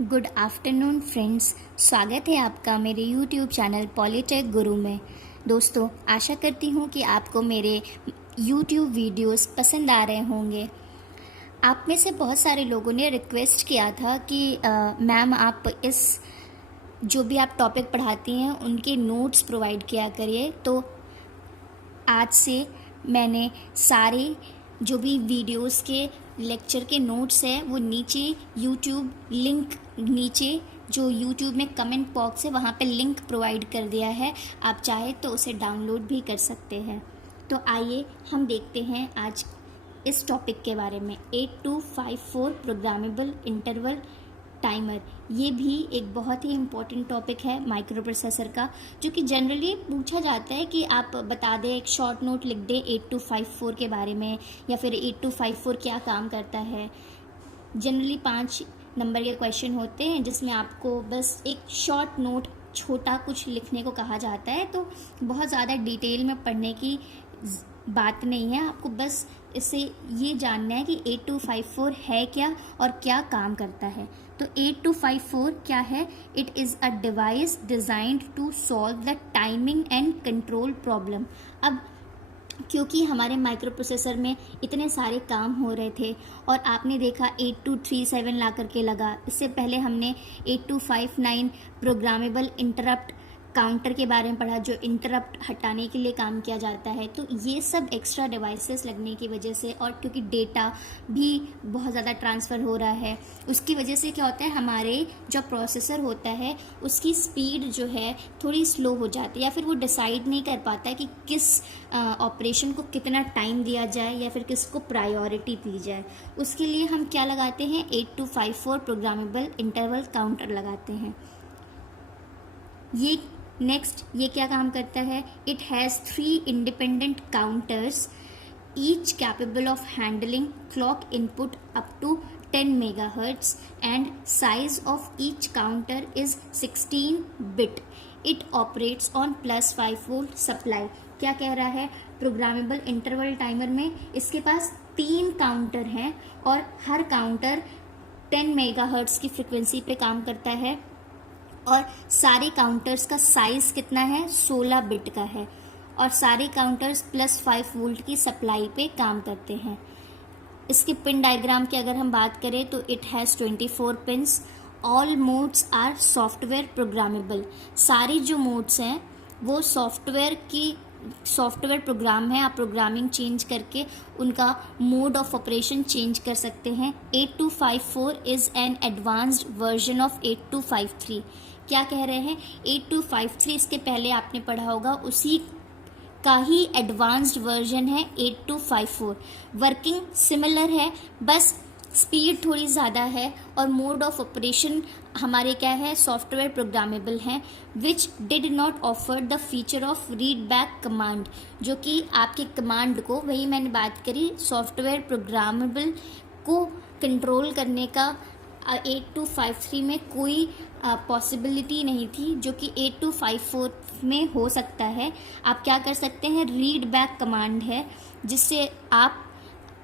Good afternoon friends, स्वागत है आपका मेरे यूट्यूब चैनल पॉलीटेक गुरु में। दोस्तों, आशा करती हूँ कि आपको मेरे यूट्यूब वीडियोस पसंद आ रहे होंगे। आप में से बहुत सारे लोगों ने रिक्वेस्ट किया था कि मैम आप इस जो भी आप टॉपिक पढ़ाती हैं उनके नोट्स प्रोवाइड किया करिए। तो आज से मैंने सारे जो भी वीडियोस के लेक्चर के नोट्स हैं वो नीचे यूट्यूब लिंक नीचे जो यूट्यूब में कमेंट बॉक्स है वहाँ पे लिंक प्रोवाइड कर दिया है। आप चाहे तो उसे डाउनलोड भी कर सकते हैं। तो आइए हम देखते हैं आज इस टॉपिक के बारे में। 8254 प्रोग्रामेबल इंटरवल टाइमर, ये भी एक बहुत ही इम्पोर्टेंट टॉपिक है माइक्रो प्रोसेसर का, जो कि जनरली पूछा जाता है कि आप बता दें, एक शॉर्ट नोट लिख दें 8254 के बारे में, या फिर 8254 क्या काम करता है। जनरली 5 नंबर के क्वेश्चन होते हैं जिसमें आपको बस एक शॉर्ट नोट छोटा कुछ लिखने को कहा जाता है। तो बहुत ज़्यादा डिटेल में पढ़ने की बात नहीं है, आपको बस इससे ये जानना है कि 8254 है क्या और क्या काम करता है। तो 8254 क्या है? It is a device designed to solve the timing and control problem. अब क्योंकि हमारे माइक्रो प्रोसेसर में इतने सारे काम हो रहे थे और आपने देखा 8237 ला करके लगा, इससे पहले हमने 8259 प्रोग्रामेबल इंटरप्ट काउंटर के बारे में पढ़ा, जो इंटरप्ट हटाने के लिए काम किया जाता है। तो ये सब एक्स्ट्रा डिवाइसेस लगने की वजह से, और क्योंकि डेटा भी बहुत ज़्यादा ट्रांसफ़र हो रहा है, उसकी वजह से क्या होता है, हमारे जो प्रोसेसर होता है उसकी स्पीड जो है थोड़ी स्लो हो जाती है, या फिर वो डिसाइड नहीं कर पाता है कि किस ऑपरेशन को कितना टाइम दिया जाए या फिर किसको प्रायोरिटी दी जाए। उसके लिए हम क्या लगाते हैं? 8254 प्रोग्रामेबल इंटरवल काउंटर लगाते हैं। ये नेक्स्ट ये क्या काम करता है? It has 3 independent counters each capable of handling clock input up to 10 megahertz and size of each counter is 16 bit. It operates on +5 volt supply. क्या कह रहा है? प्रोग्रामेबल इंटरवल टाइमर में इसके पास 3 काउंटर हैं और हर काउंटर 10 मेगाहर्ट्ज की frequency पे काम करता है, और सारे काउंटर्स का साइज कितना है? 16 बिट का है, और सारे काउंटर्स +5 वोल्ट की सप्लाई पे काम करते हैं। इसके पिन डायग्राम की अगर हम बात करें तो it has 24 pins. All modes are software programmable. सारी जो मोड्स हैं वो सॉफ्टवेयर प्रोग्राम है। आप प्रोग्रामिंग चेंज करके उनका मोड ऑफ ऑपरेशन चेंज कर सकते हैं। 8254 is an advanced version of 8253। क्या कह रहे हैं? 8253 इसके पहले आपने पढ़ा होगा, उसी का ही एडवांस्ड वर्जन है 8254। वर्किंग सिमिलर है, बस स्पीड थोड़ी ज़्यादा है, और मोड ऑफ ऑपरेशन हमारे क्या है? सॉफ्टवेयर प्रोग्रामेबल हैं। Which did not offer the feature of read back command, जो कि आपके कमांड को, वही मैंने बात करी, सॉफ्टवेयर प्रोग्रामेबल को कंट्रोल करने का 8253 में कोई पॉसिबिलिटी नहीं थी, जो कि 8254 में हो सकता है। आप क्या कर सकते हैं? रीड बैक कमांड है जिससे आप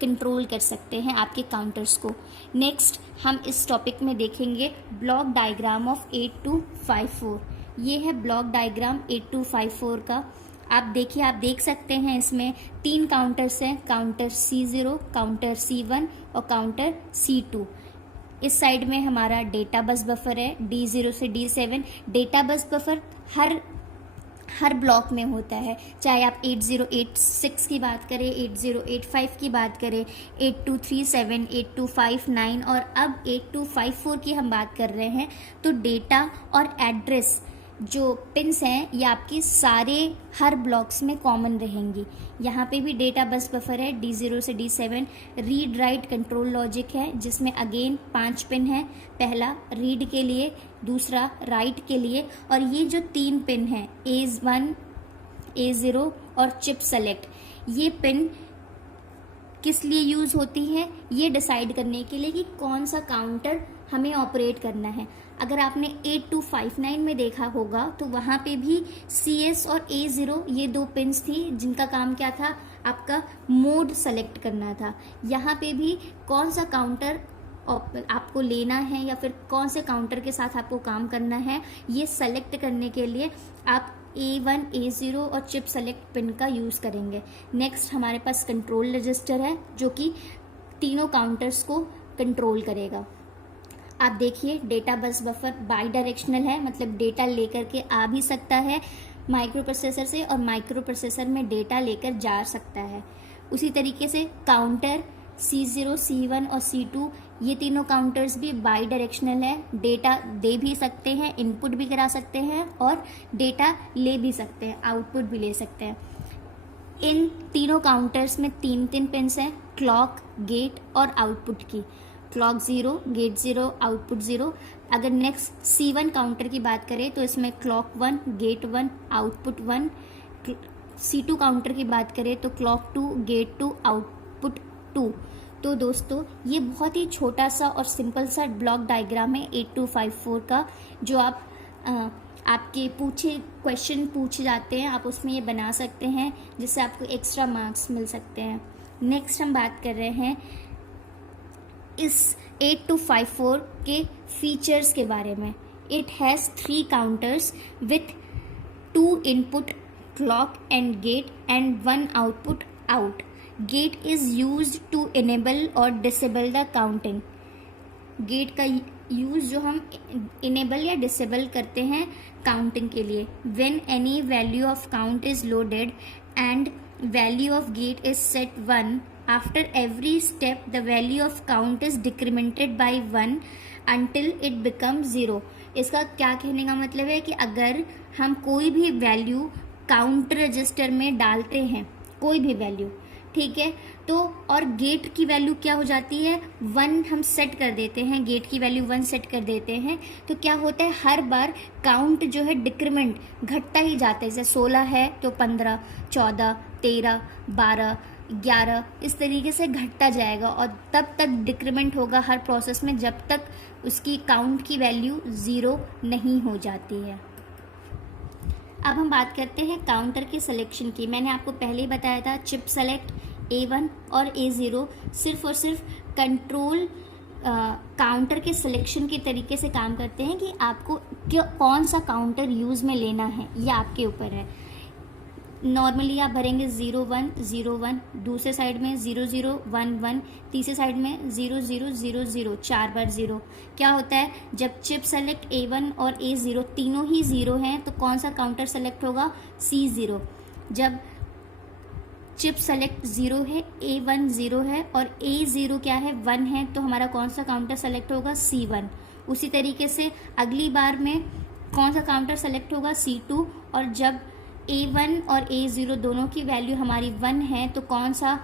कंट्रोल कर सकते हैं आपके काउंटर्स को। नेक्स्ट हम इस टॉपिक में देखेंगे ब्लॉक डायग्राम ऑफ 8254। ये है ब्लॉक डायग्राम 8254 का। आप देखिए, आप देख सकते हैं इसमें 3 काउंटर्स हैं, काउंटर C0, काउंटर C1 और काउंटर C2। इस साइड में हमारा डेटा बस बफर है D0 से D7। डेटा बस बफर हर ब्लॉक में होता है, चाहे आप 8086 की बात करें, 8085 की बात करें, 8237, 8259 और अब 8254 की हम बात कर रहे हैं। तो डेटा और एड्रेस जो पिन्स हैं ये आपकी सारे हर ब्लॉक्स में कॉमन रहेंगी। यहाँ पे भी डेटा बस बफर है D0 से D7। Read write control logic है जिसमें अगेन 5 पिन है। पहला रीड के लिए, दूसरा राइट के लिए, और ये जो 3 पिन हैं A1, A0 और चिप सेलेक्ट, ये पिन किस लिए यूज़ होती है? ये डिसाइड करने के लिए कि कौन सा काउंटर हमें ऑपरेट करना है। अगर आपने 8259 में देखा होगा तो वहाँ पे भी CS और A0 ये 2 पिन्स थी जिनका काम क्या था? आपका मोड सेलेक्ट करना था। यहाँ पे भी कौन सा काउंटर आपको लेना है या फिर कौन से काउंटर के साथ आपको काम करना है, ये सेलेक्ट करने के लिए आप A1, A0 और चिप सेलेक्ट पिन का यूज़ करेंगे। नेक्स्ट हमारे पास कंट्रोल रजिस्टर है जो कि तीनों काउंटर्स को कंट्रोल करेगा। आप देखिए data bus buffer by directional है, मतलब डेटा लेकर के आ भी सकता है माइक्रो प्रोसेसर से और माइक्रो प्रोसेसर में डेटा लेकर जा सकता है। उसी तरीके से काउंटर C0, C1 और C2 ये तीनों काउंटर्स भी बाई डायरेक्शनल है, डेटा दे भी सकते हैं, इनपुट भी करा सकते हैं और डेटा ले भी सकते हैं, आउटपुट भी ले सकते हैं। इन तीनों काउंटर्स में तीन पिन्स हैं, क्लॉक, गेट और आउटपुट की। Clock 0, gate 0, output 0। अगर नेक्स्ट C1 काउंटर की बात करें तो इसमें clock 1, gate 1, output 1। C2 counter की बात करें तो क्लॉक 2, गेट 2, आउटपुट 2। तो दोस्तों ये बहुत ही छोटा सा और सिंपल सा ब्लॉक डायग्राम है 8254 का, जो आपके क्वेश्चन पूछे जाते हैं, आप उसमें ये बना सकते हैं जिससे आपको एक्स्ट्रा मार्क्स मिल सकते हैं। नेक्स्ट हम बात कर रहे हैं इस 8254 के फीचर्स के बारे में। It has 3 counters with 2 input clock and gate and 1 output out. Gate is used to enable और डिसेबल द काउंटिंग। गेट का यूज जो हम इनेबल या डिसेबल करते हैं काउंटिंग के लिए। When any value of count is loaded and value of gate is set 1, after every step the value of count is decremented by 1 until it becomes 0। इसका क्या कहने का मतलब है कि अगर हम कोई भी वैल्यू काउंट रजिस्टर में डालते हैं, कोई भी वैल्यू, ठीक है, तो और गेट की वैल्यू क्या हो जाती है 1 हम सेट कर देते हैं, गेट की वैल्यू 1 सेट कर देते हैं, तो क्या होता है हर बार काउंट जो है डिक्रीमेंट घटता ही जाता है। जैसे 16 है तो 15, 14, 13, 12, 11 इस तरीके से घटता जाएगा और तब तक डिक्रीमेंट होगा हर प्रोसेस में जब तक उसकी काउंट की वैल्यू 0 नहीं हो जाती है। अब हम बात करते हैं काउंटर की सिलेक्शन की। मैंने आपको पहले ही बताया था चिप सेलेक्ट A1 और A0 सिर्फ और सिर्फ कंट्रोल काउंटर के सिलेक्शन के तरीके से काम करते हैं कि आपको कौन सा काउंटर यूज़ में लेना है, ये आपके ऊपर है। नॉर्मली आप भरेंगे 0 1 0 1, दूसरे साइड में 0 0 1 1, तीसरे साइड में 0 0 0 0, 4 बार 0। क्या होता है जब चिप सेलेक्ट A1 और A0 तीनों ही 0 हैं तो कौन सा काउंटर सेलेक्ट होगा C0। जब चिप सेलेक्ट 0 है, A1 0 है और A0 क्या है 1 है, तो हमारा कौन सा काउंटर सेलेक्ट होगा C1। उसी तरीके से अगली बार में कौन सा काउंटर सेलेक्ट होगा C2, और जब A1 और A0 दोनों की वैल्यू हमारी 1 है तो कौन सा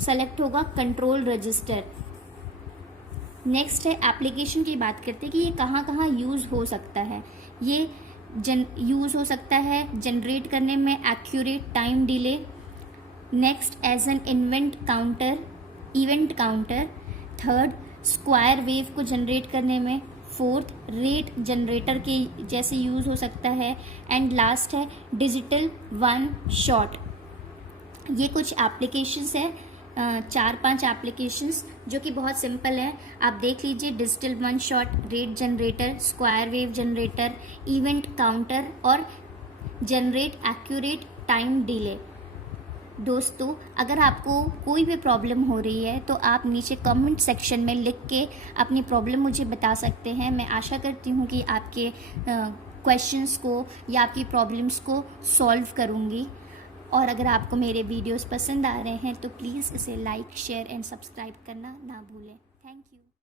सेलेक्ट होगा कंट्रोल रजिस्टर। नेक्स्ट है एप्लीकेशन की बात करते हैं कि ये कहाँ कहाँ यूज़ हो सकता है। ये यूज़ हो सकता है जनरेट करने में accurate time delay, next as an event counter, third square wave को जनरेट करने में, फोर्थ रेट जनरेटर के जैसे यूज़ हो सकता है, एंड लास्ट है डिजिटल 1 शॉट। ये कुछ एप्लीकेशंस है, 4-5 एप्लीकेशंस जो कि बहुत सिंपल है। आप देख लीजिए digital 1 shot, rate generator, square wave generator, event counter और जनरेट एक्यूरेट टाइम डिले। दोस्तों अगर आपको कोई भी प्रॉब्लम हो रही है तो आप नीचे कमेंट सेक्शन में लिख के अपनी प्रॉब्लम मुझे बता सकते हैं। मैं आशा करती हूँ कि आपके क्वेश्चंस को या आपकी प्रॉब्लम्स को सॉल्व करूँगी। और अगर आपको मेरे वीडियोस पसंद आ रहे हैं तो प्लीज़ इसे लाइक, शेयर एंड सब्सक्राइब करना ना भूलें। Thank you.